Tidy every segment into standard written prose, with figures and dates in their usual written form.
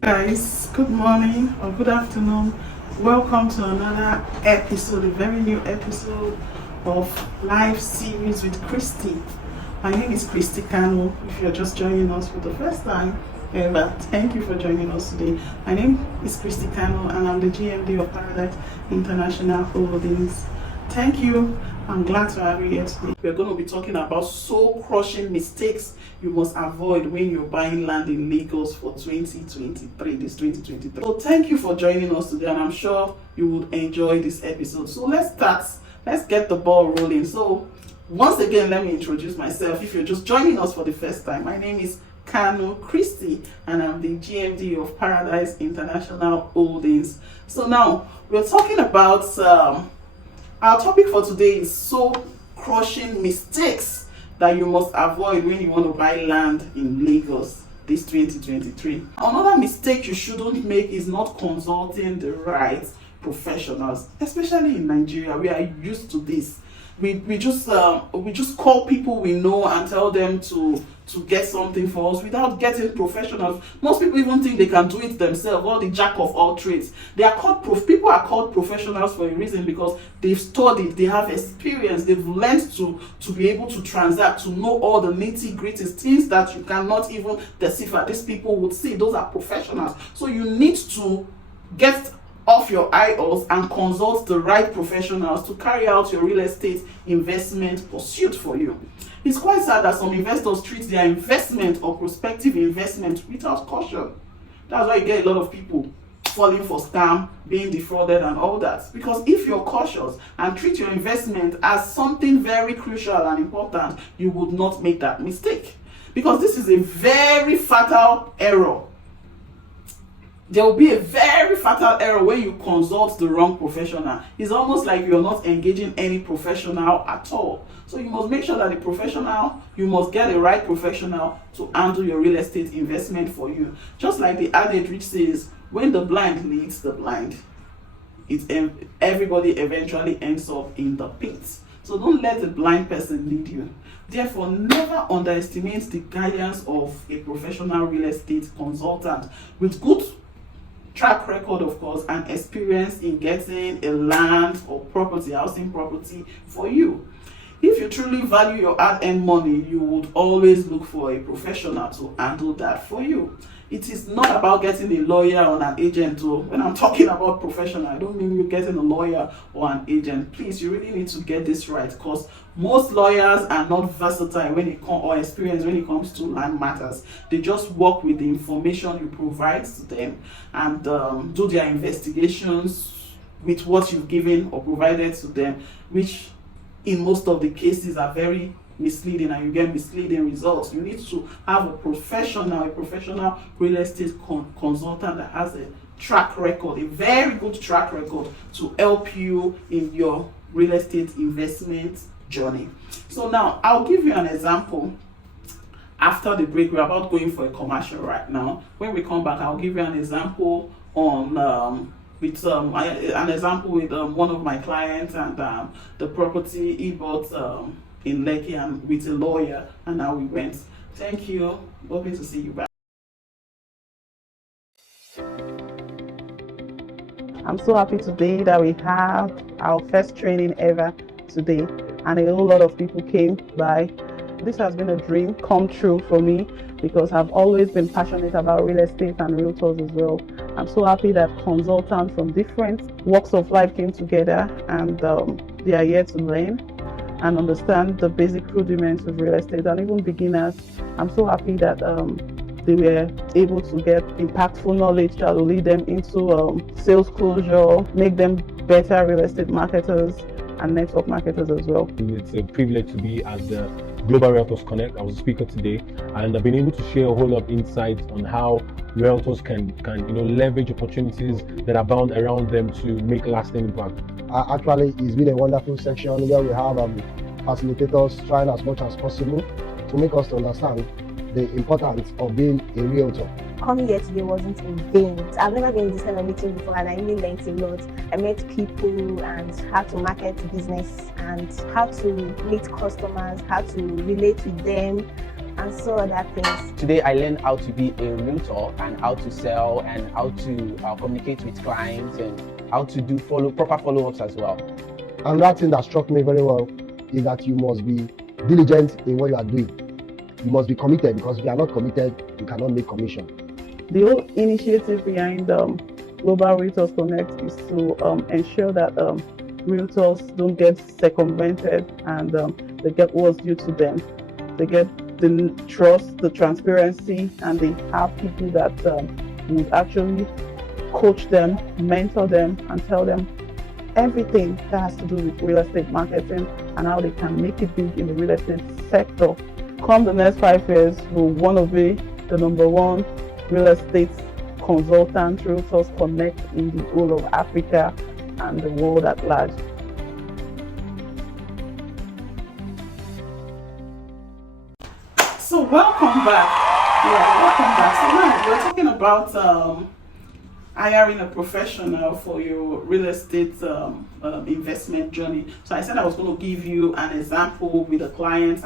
Guys, good morning or good afternoon. Welcome to another episode, a very new episode of live series with Christy. My name is Christy Kano. If you're just joining us for the first time ever, thank you for joining us today. My name is Christy Kano and I'm the GMD of Paradise International Holdings. Thank you. I'm glad to have you here today. We're going to be talking about soul-crushing mistakes you must avoid when you're buying land in Lagos for 2023, this 2023. So thank you for joining us today, and I'm sure you would enjoy this episode. So let's start. Let's get the ball rolling. So once again, let me introduce myself. If you're just joining us for the first time, my name is Kano Christie, and I'm the GMD of Paradise International Holdings. So now we're talking about our topic for today is soul-crushing mistakes that you must avoid when you want to buy land in Lagos this 2023. Another mistake you shouldn't make is not consulting the right professionals, especially in Nigeria. We are used to this. We just call people we know and tell them to get something for us without getting professionals. Most people even think they can do it themselves, all the jack of all trades. People are called professionals for a reason, because they've studied, they have experience, they've learned to be able to transact, to know all the nitty-gritty things that you cannot even decipher. These people would see. Those are professionals. So you need to get off your idols and consult the right professionals to carry out your real estate investment pursuit for you. It's quite sad that some investors treat their investment or prospective investment without caution. That's why you get a lot of people falling for scam, being defrauded and all that. Because if you're cautious and treat your investment as something very crucial and important, you would not make that mistake. Because this is a very fatal error. There will be a very fatal error when you consult the wrong professional. It's almost like you're not engaging any professional at all. So you must make sure that you must get the right professional to handle your real estate investment for you. Just like the adage which says, when the blind leads the blind, everybody eventually ends up in the pit. So don't let the blind person lead you. Therefore, never underestimate the guidance of a professional real estate consultant with good track record, of course, and experience in getting a land or housing property for you. If you truly value your hard-earned money, you would always look for a professional to handle that for you. It is not about getting a lawyer or an agent. So when I'm talking about professional, I don't mean you getting a lawyer or an agent. Please, you really need to get this right, because most lawyers are not versatile or experienced when it comes to land matters. They just work with the information you provide to them and do their investigations with what you've given or provided to them, which in most of the cases are very misleading, and you get misleading results. You need to have a professional real estate consultant that has a track record, a very good track record, to help you in your real estate investment journey. So now I'll give you an example. After the break, we're about going for a commercial right now. When we come back, I'll give you an example on one of my clients, and the property he bought in Lekki, and with a lawyer, and how we went. Thank you. Hoping to see you back. I'm so happy today that we have our first training ever today, and a whole lot of people came by. This has been a dream come true for me, because I've always been passionate about real estate and realtors as well. I'm so happy that consultants from different walks of life came together, and they are here to learn and understand the basic rudiments of real estate, and even beginners. I'm so happy that they were able to get impactful knowledge that will lead them into sales closure, make them better real estate marketers and network marketers as well. It's a privilege to be at the Global Realtors Connect. I was a speaker today, and I've been able to share a whole lot of insights on how realtors can leverage opportunities that abound around them to make lasting impact. Actually, it's been a wonderful section where we have facilitators trying as much as possible to make us understand the importance of being a realtor. Coming here today wasn't in vain. I've never been in this kind of meeting before, and I really learned a lot. I met people and how to market business and how to meet customers, how to relate with them, and so other things. Today I learned how to be a realtor and how to sell and how to communicate with clients and how to do proper follow-ups as well. Another thing that struck me very well is that you must be diligent in what you are doing. You must be committed, because if you are not committed, you cannot make commission. The whole initiative behind Global Realtors Connect is to ensure that realtors don't get circumvented and they get what's due to them. They get the trust, the transparency, and they have people that would actually coach them, mentor them, and tell them everything that has to do with real estate marketing and how they can make it big in the real estate sector. Come the next 5 years, we want to be the #1 real estate consultant Realtors Connect in the whole of Africa and the world at large. So welcome back. Yeah, welcome back. So now we're talking about hiring a professional for your real estate investment journey. So I said I was going to give you an example with a client,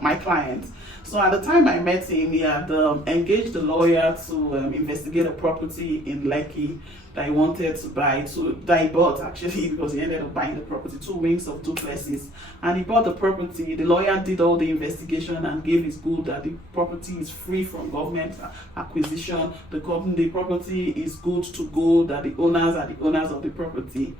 my client. So at the time I met him, he had engaged a lawyer to investigate a property in Lekki that he wanted to buy, that he bought actually, because he ended up buying the property, 2 wings of duplexes. And he bought the property. The lawyer did all the investigation and gave his good that the property is free from government acquisition. The property is good to go, that the owners are the owners of the property.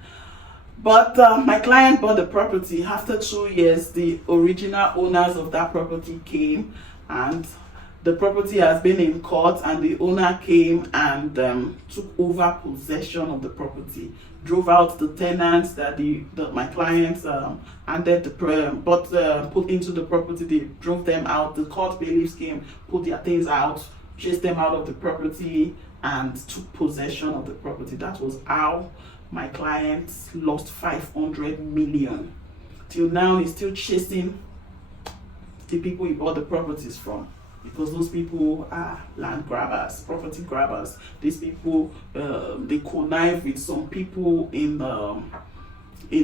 But my client bought the property. After 2 years, the original owners of that property came, and the property has been in court, and the owner came and took over possession of the property, drove out the tenants that my clients put into the property. They drove them out. The court bailiffs came, put their things out, chased them out of the property, and took possession of the property. That was how my client lost 500 million. Till now, he's still chasing the people he bought the properties from, because those people are land grabbers, property grabbers. These people, they connive with some people in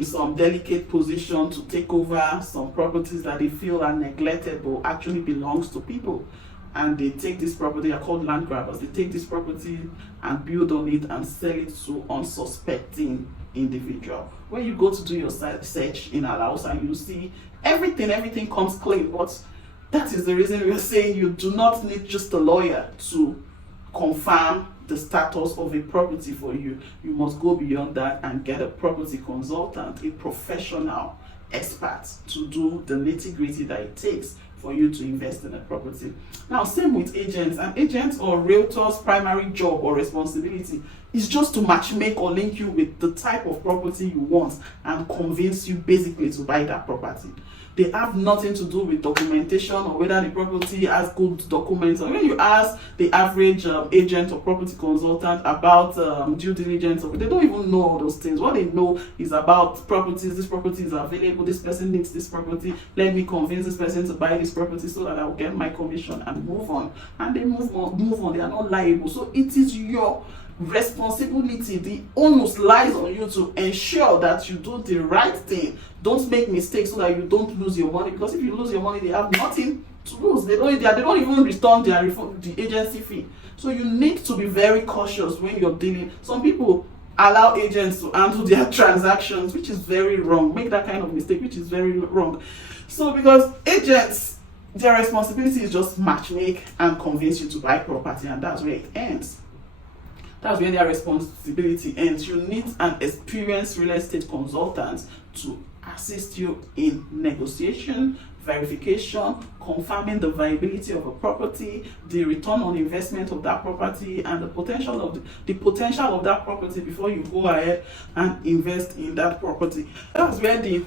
some delicate position to take over some properties that they feel are neglected but actually belongs to people. And they take this property, they are called land grabbers. They take this property and build on it and sell it to unsuspecting individual. When you go to do your search in Alausa, and you see everything comes clean. But that is the reason we are saying you do not need just a lawyer to confirm the status of a property for you. You must go beyond that and get a property consultant, a professional expert, to do the nitty-gritty that it takes for you to invest in a property. Now, same with agents. An agent or realtor's primary job or responsibility is just to matchmake or link you with the type of property you want and convince you basically to buy that property. They have nothing to do with documentation or whether the property has good documents. When you ask the average agent or property consultant about due diligence, they don't even know all those things. What they know is about properties. This property is available. This person needs this property. Let me convince this person to buy this property so that I'll get my commission and move on. And they move on. They are not liable. So it is your responsibility. The onus lies on you to ensure that you do the right thing. Don't make mistakes so that you don't lose your money, because if you lose your money, they have nothing to lose. They don't even return the agency fee. So you need to be very cautious when you're dealing. Some people allow agents to handle their transactions, which is very wrong. Make that kind of mistake, which is very wrong. So because agents, their responsibility is just matchmake and convince you to buy property, and that's where it ends. That's where their responsibility ends. You need an experienced real estate consultant to assist you in negotiation, verification, confirming the viability of a property, the return on investment of that property, and the potential of that property before you go ahead and invest in that property. That's where the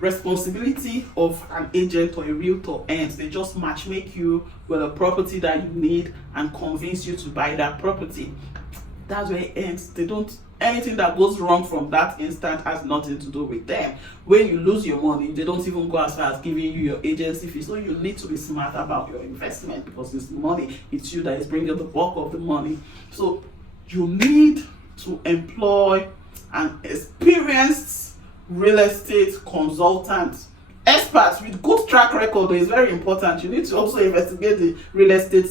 responsibility of an agent or a realtor ends. They just matchmake you with a property that you need and convince you to buy that property. That's where it ends. They don't, anything that goes wrong from that instant has nothing to do with them. When you lose your money, they don't even go as far as giving you your agency fee. So you need to be smart about your investment, because it's money. It's you that is bringing the bulk of the money. So you need to employ an experienced real estate consultant, experts with good track record is very important. You need to also investigate the real estate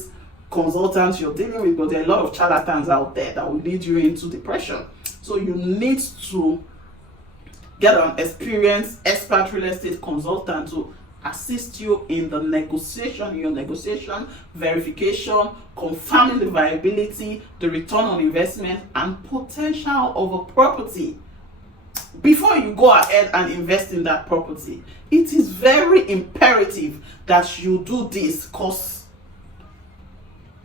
consultants you're dealing with, because there are a lot of charlatans out there that will lead you into depression. So you need to get an experienced expert real estate consultant to assist you in the negotiation, verification, confirming the viability, the return on investment, and potential of a property before you go ahead and invest in that property. It is very imperative that you do this, because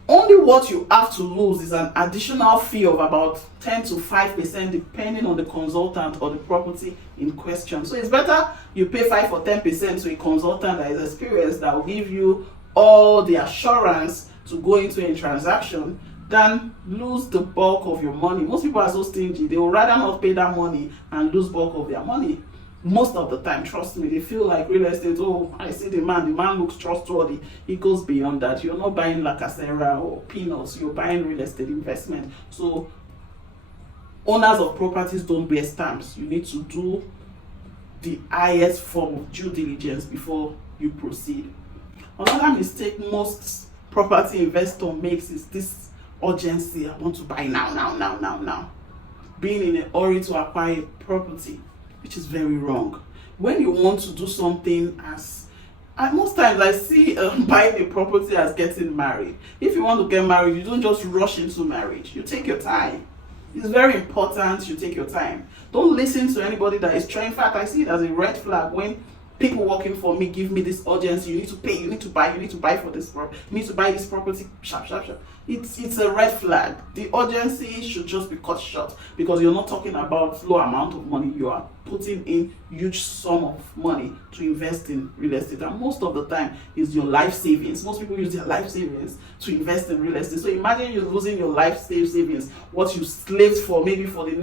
only what you have to lose is an additional fee of about 10 to 5% depending on the consultant or the property in question. So it's better you pay 5 or 10% to a consultant that is experienced, that will give you all the assurance to go into a transaction, than lose the bulk of your money. Most people are so stingy, they will rather not pay that money and lose bulk of their money. Most of the time, trust me, they feel like real estate, oh, I see the man looks trustworthy. It goes beyond that. You're not buying La Casera or peanuts, you're buying real estate investment. So owners of properties don't bear stamps. You need to do the highest form of due diligence before you proceed. Another mistake most property investor makes is this urgency. I want to buy now. Being in a hurry to acquire a property, which is very wrong. When you want to do something, most times I see buying a property as getting married. If you want to get married, you don't just rush into marriage. You take your time. It's very important you take your time. Don't listen to anybody that is trying. In fact, I see it as a red flag when people working for me give me this urgency. You need to pay, you need to buy for this property, you need to buy this property, sharp. It's a red flag. The urgency should just be cut short, because you're not talking about low amount of money. You are putting in huge sum of money to invest in real estate, and most of the time is your life savings. Most people use their life savings to invest in real estate. So imagine you're losing your life savings, what you slaved for maybe for the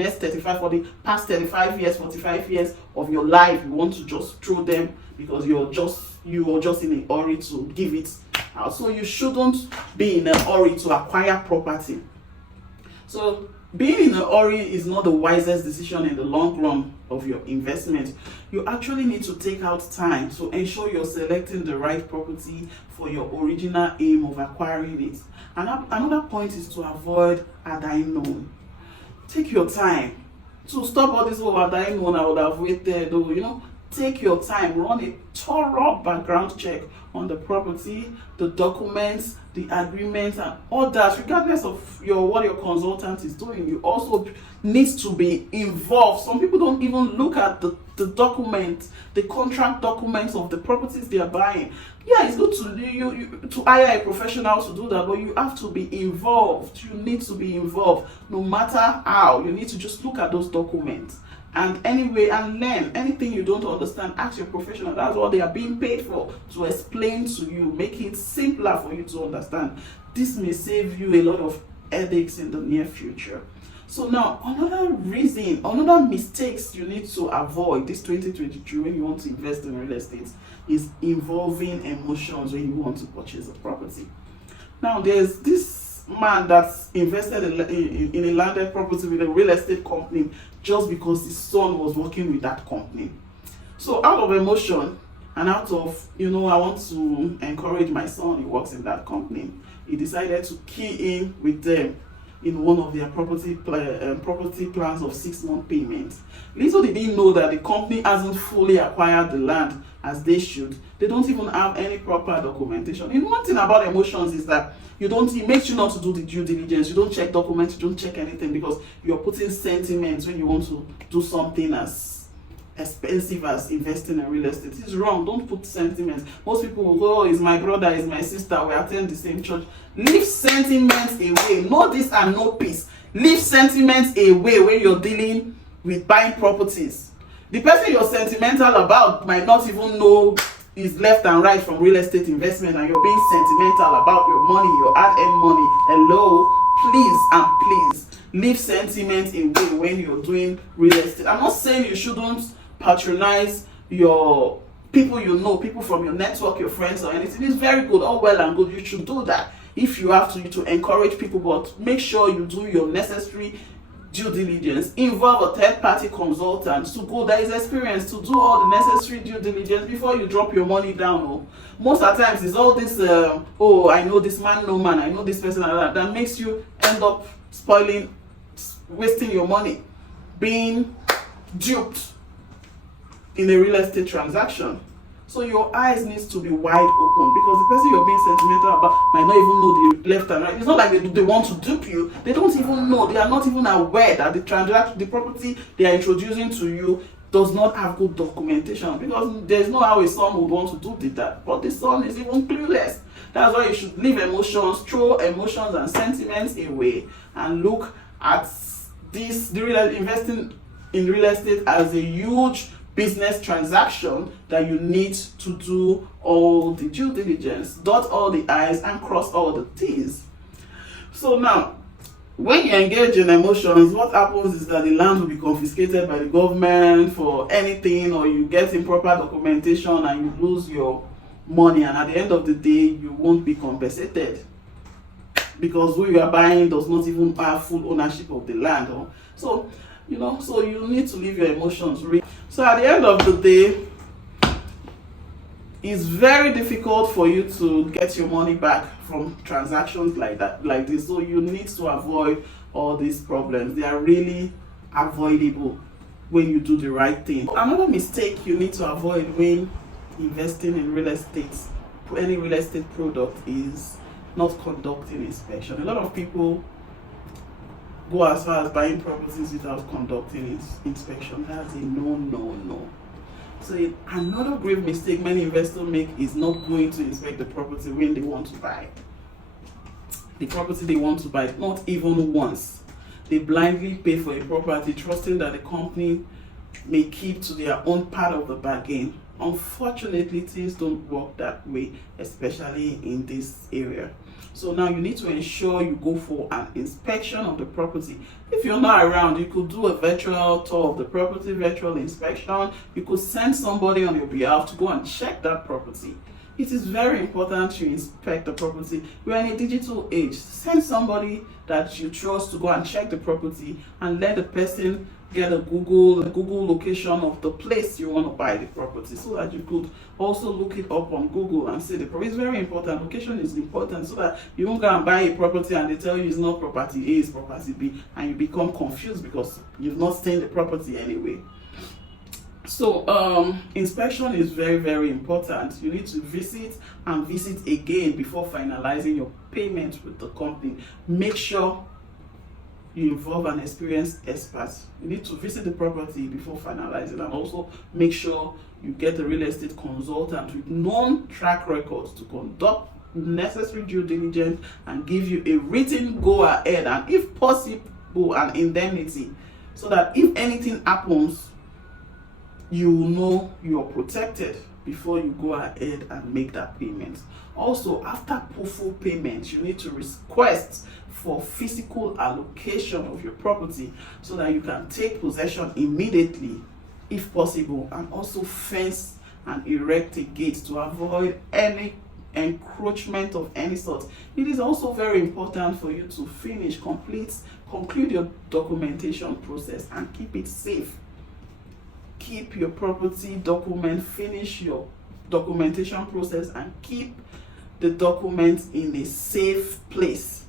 past 35 years, 45 years of your life. You want to just throw them because you are just in a hurry to give it out. So you shouldn't be in a hurry to acquire property. So being in a hurry is not the wisest decision in the long run of your investment. You actually need to take out time to ensure you're selecting the right property for your original aim of acquiring it. And another point is to avoid a dying known. Take your time. To stop all this over dying known, I would have waited, take your time, run a thorough background check on the property, the documents, the agreements, and all that. Regardless of what your consultant is doing, you also need to be involved. Some people don't even look at the documents, the contract documents of the properties they are buying. Yeah, it's good to hire a professional to do that, but you have to be involved. You need to be involved, no matter how. You need to just look at those documents. And learn anything you don't understand. Ask your professional. That's what they are being paid for, to explain to you, make it simpler for you to understand. This may save you a lot of headaches in the near future. So now, another mistakes you need to avoid this 2023 when you want to invest in real estate is involving emotions when you want to purchase a property. Now, there's this man that's invested in a landed property with a real estate company just because his son was working with that company. So out of emotion and out of, I want to encourage my son, he works in that company, he decided to key in with them in one of their property plans of 6-month payments. Little did he know that the company hasn't fully acquired the land as they should. They don't even have any proper documentation. And one thing about emotions is that it makes you not to do the due diligence. You don't check documents, you don't check anything, because you're putting sentiments when you want to do something as expensive as investing in real estate. It's wrong. Don't put sentiments. Most people will go, it's my brother, it's my sister, we attend the same church. Leave sentiments away. No this and no peace. Leave sentiments away when you're dealing with buying properties. The person you're sentimental about might not even know is left and right from real estate investment, and you're being sentimental about your money, your hard-earned money. Hello, please leave sentiment away when you're doing real estate. I'm not saying you shouldn't patronize your people people from your network, your friends or anything. It's very good, all well and good. You should do that if you have to encourage people, but make sure you do your necessary due diligence, involve a third-party consultant to go that is experienced to do all the necessary due diligence before you drop your money down. Oh. Most of the times it's all this, oh, I know this man, no man, I know this person, that makes you end up spoiling, wasting your money, being duped in a real estate transaction. So your eyes needs to be wide open, because the person you're being sentimental about might not even know the left and right. It's not like they want to dupe you. They don't even know. They are not even aware that the transaction, the property they are introducing to you does not have good documentation, because there's no how a son would want to do that. But the son is even clueless. That's why you should leave emotions, throw emotions and sentiments away, and look at investing in real estate as a huge business transaction that you need to do all the due diligence, dot all the I's and cross all the T's. So now, when you engage in emotions, what happens is that the land will be confiscated by the government for anything, or you get improper documentation and you lose your money, and at the end of the day you won't be compensated, because who you are buying does not even have full ownership of the land. So so you need to leave your emotions. So at the end of the day, it's very difficult for you to get your money back from transactions like this. So you need to avoid all these problems. They are really avoidable when you do the right thing. Another mistake you need to avoid when investing in real estate, any real estate product, is not conducting inspection. A lot of people go as far as buying properties without conducting inspection. That's a no. So another grave mistake many investors make is not going to inspect the property when they want to buy. The property they want to buy, not even once. They blindly pay for a property, trusting that the company may keep to their own part of the bargain. Unfortunately, things don't work that way, especially in this area. So now you need to ensure you go for an inspection of the property. If you're not around, you could do a virtual tour of the property, virtual inspection. You could send somebody on your behalf to go and check that property. It is very important to inspect the property. We're in a digital age. Send somebody that you trust to go and check the property, and let the person get a Google location of the place you want to buy the property, so that you could also look it up on Google and see the property. It's very important. Location is important, so that you won't go and buy a property and they tell you it's not property A, it's property B, and you become confused because you've not seen the property anyway. So inspection is very, very important. You need to visit and visit again before finalizing your payment with the company. Make sure you involve an experienced expert. You need to visit the property before finalizing, and also make sure you get a real estate consultant with known track records to conduct necessary due diligence and give you a written go ahead, and if possible an indemnity, so that if anything happens, you will know you're protected before you go ahead and make that payment. Also, after full payment, you need to request for physical allocation of your property, so that you can take possession immediately if possible, and also fence and erect a gate to avoid any encroachment of any sort. It is also very important for you to conclude your documentation process and keep it safe. Keep your property document, finish your documentation process, and keep the documents in a safe place.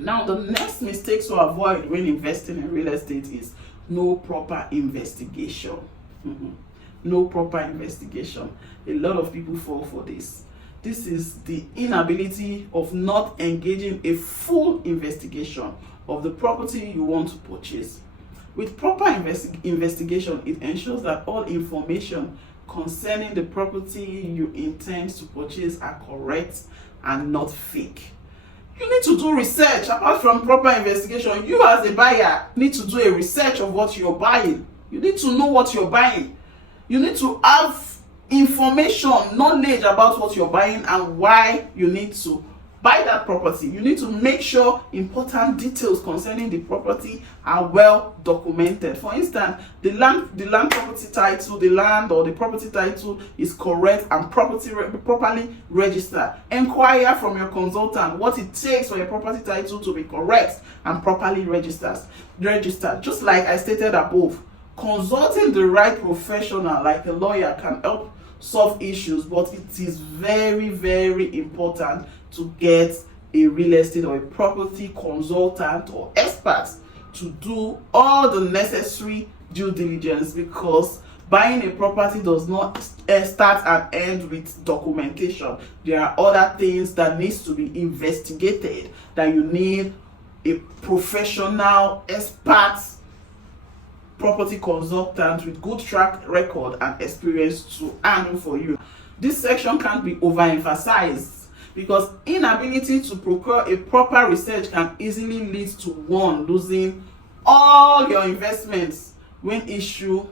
Now, the next mistake to avoid when investing in real estate is no proper investigation. No proper investigation. A lot of people fall for this. This is the inability of not engaging a full investigation of the property you want to purchase. With proper investigation, it ensures that all information concerning the property you intend to purchase are correct and not fake. You need to do research. Apart from proper investigation, you as a buyer need to do a research of what you're buying. You need to know what you're buying. You need to have information, knowledge about what you're buying, and why you need to buy that property, you need to make sure important details concerning the property are well documented. For instance, the land property title, the land or the property title is correct and properly registered. Inquire from your consultant what it takes for your property title to be correct and properly registered. Just like I stated above, consulting the right professional like a lawyer can help solve issues, but it is very, very important to get a real estate or a property consultant or expert to do all the necessary due diligence, because buying a property does not start and end with documentation. There are other things that needs to be investigated that you need a professional expert property consultant with good track record and experience to handle for you. This section can't be overemphasized because inability to procure a proper research can easily lead to one losing all your investments when issue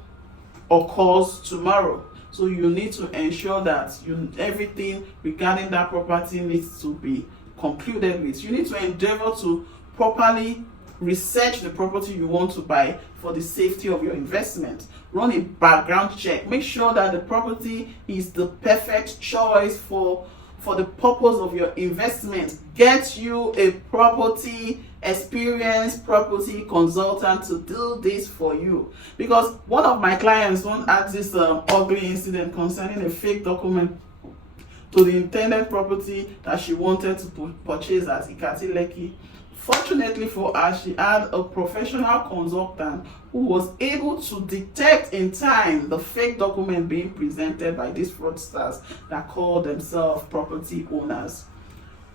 occurs tomorrow. So you need to ensure that everything regarding that property needs to be concluded with. You need to endeavor to properly research the property you want to buy for the safety of your investment. Run a background check. Make sure that the property is the perfect choice for the purpose of your investment. Get you a experienced property consultant to do this for you. Because one of my clients once had this ugly incident concerning a fake document to the intended property that she wanted to purchase at Ikati Lekki. Fortunately for her, she had a professional consultant who was able to detect in time the fake document being presented by these fraudsters that call themselves property owners.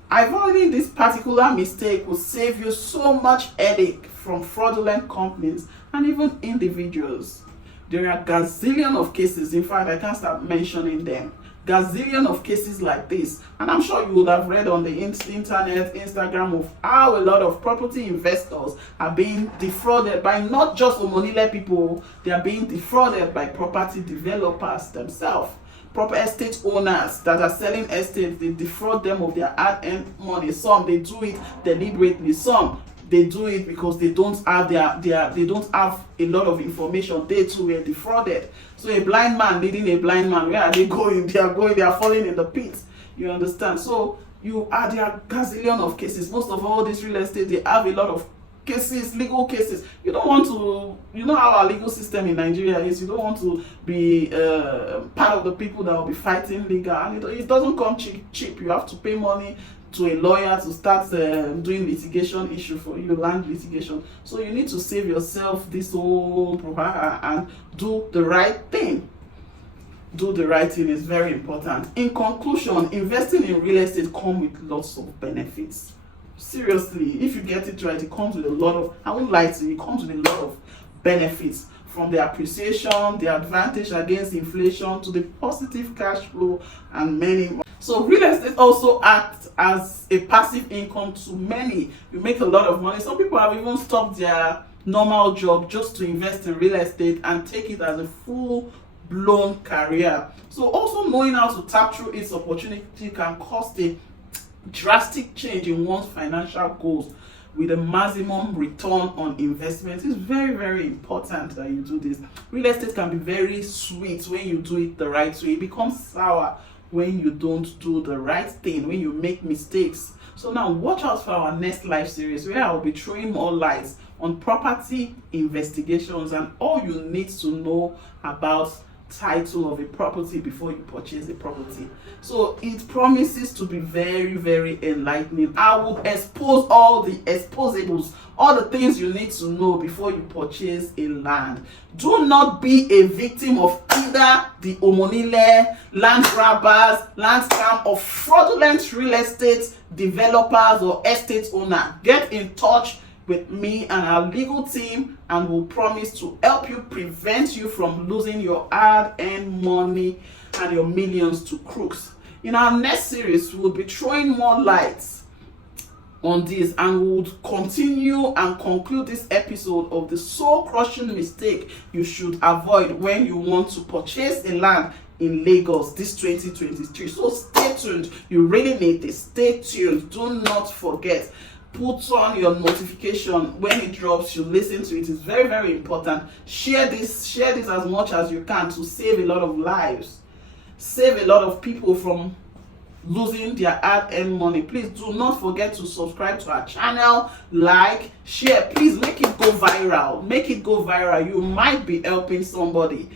Avoiding this particular mistake will save you so much headache from fraudulent companies and even individuals. There are gazillion of cases, in fact I can't start mentioning them. Gazillion of cases like this, and I'm sure you would have read on the internet, Instagram, of how a lot of property investors are being defrauded by not just Omonile people, they are being defrauded by property developers themselves. Proper estate owners that are selling estates, they defraud them of their hard-earned money. Some they do it deliberately, some they do it because they don't have they don't have a lot of information. They too were defrauded. So a blind man leading a blind man, where are they going? They are falling in the pit. You understand? So there are gazillion of cases. Most of all this real estate, they have a lot of cases, legal cases. You don't want to, you know how our legal system in Nigeria is. You don't want to be part of the people that will be fighting legal, and it doesn't come cheap. You have to pay money to a lawyer to start doing litigation issue for you, land litigation. So you need to save yourself this whole brouhaha and do the right thing. Do the right thing is very important. In conclusion, investing in real estate comes with lots of benefits. Seriously, if you get it right, it comes with a lot of, I won't lie to you, it comes with a lot of benefits, from the appreciation, the advantage against inflation, to the positive cash flow, and many more. So real estate also acts as a passive income to many. You make a lot of money. Some people have even stopped their normal job just to invest in real estate and take it as a full-blown career. So also knowing how to tap through its opportunity can cause a drastic change in one's financial goals with a maximum return on investment. It's very, very important that you do this. Real estate can be very sweet when you do it the right way. It becomes sour when you don't do the right thing, when you make mistakes. So now watch out for our next live series, where I'll be throwing more lights on property investigations and all you need to know about title of a property before you purchase a property. So it promises to be very, very enlightening. I will expose all the exposables, all the things you need to know before you purchase a land. Do not be a victim of either the Omonile, land grabbers, land scam, or fraudulent real estate developers or estate owner. Get in touch with me and our legal team, and we'll promise to help you, prevent you from losing your hard-earned money and your millions to crooks. In our next series, we'll be throwing more lights on this, and we'll continue and conclude this episode of the soul-crushing mistake you should avoid when you want to purchase a land in Lagos this 2023. So stay tuned. You really need this. Stay tuned. Do not forget. Put on your notification when it drops. You listen to it. It's very, very important. Share this as much as you can to save a lot of lives. Save a lot of people from losing their hard-earned money. Please do not forget to subscribe to our channel, like, share. Please make it go viral. Make it go viral. You might be helping somebody.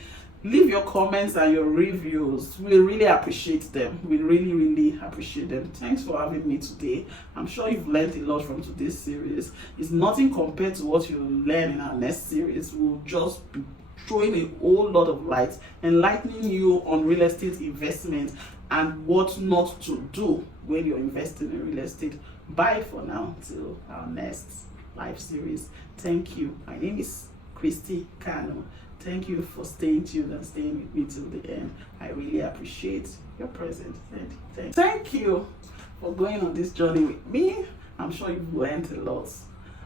Leave your comments and your reviews. We really appreciate them. We really, really appreciate them. Thanks for having me today. I'm sure you've learned a lot from today's series. It's nothing compared to what you'll learn in our next series. We'll just be throwing a whole lot of light, enlightening you on real estate investment and what not to do when you're investing in real estate. Bye for now till our next live series. Thank you. My name is Christy Kano. Thank you for staying tuned and staying with me till the end. I really appreciate your presence. Thank you for going on this journey with me. I'm sure you've learned a lot.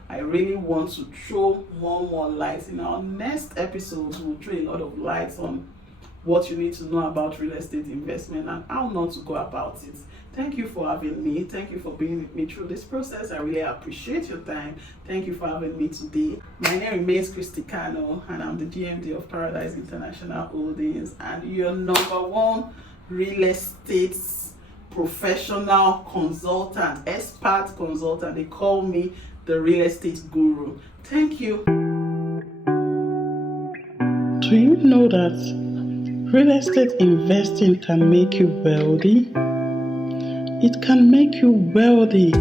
I really want to throw more light. In our next episodes, we'll throw a lot of light on what you need to know about real estate investment and how not to go about it. Thank you for having me. Thank you for being with me through this process. I really appreciate your time. Thank you for having me today. My name remains Christy Kano, and I'm the GMD of Paradise International Holdings and your #1 real estate professional consultant, expert consultant. They call me the real estate guru. Thank you. Do you know that real estate investing can make you wealthy? It can make you wealthy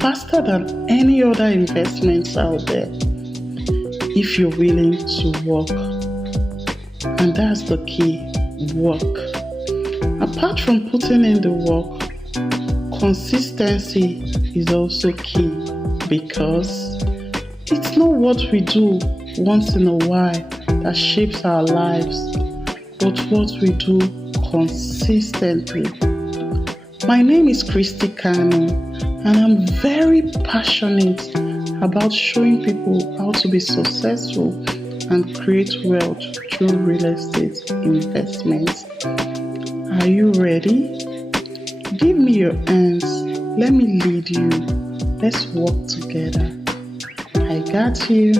faster than any other investments out there if you're willing to work. And that's the key, work. Apart from putting in the work, consistency is also key, because it's not what we do once in a while that shapes our lives, but what we do consistently. My name is Christy Kano, and I'm very passionate about showing people how to be successful and create wealth through real estate investments. Are you ready? Give me your hands. Let me lead you. Let's work together. I got you.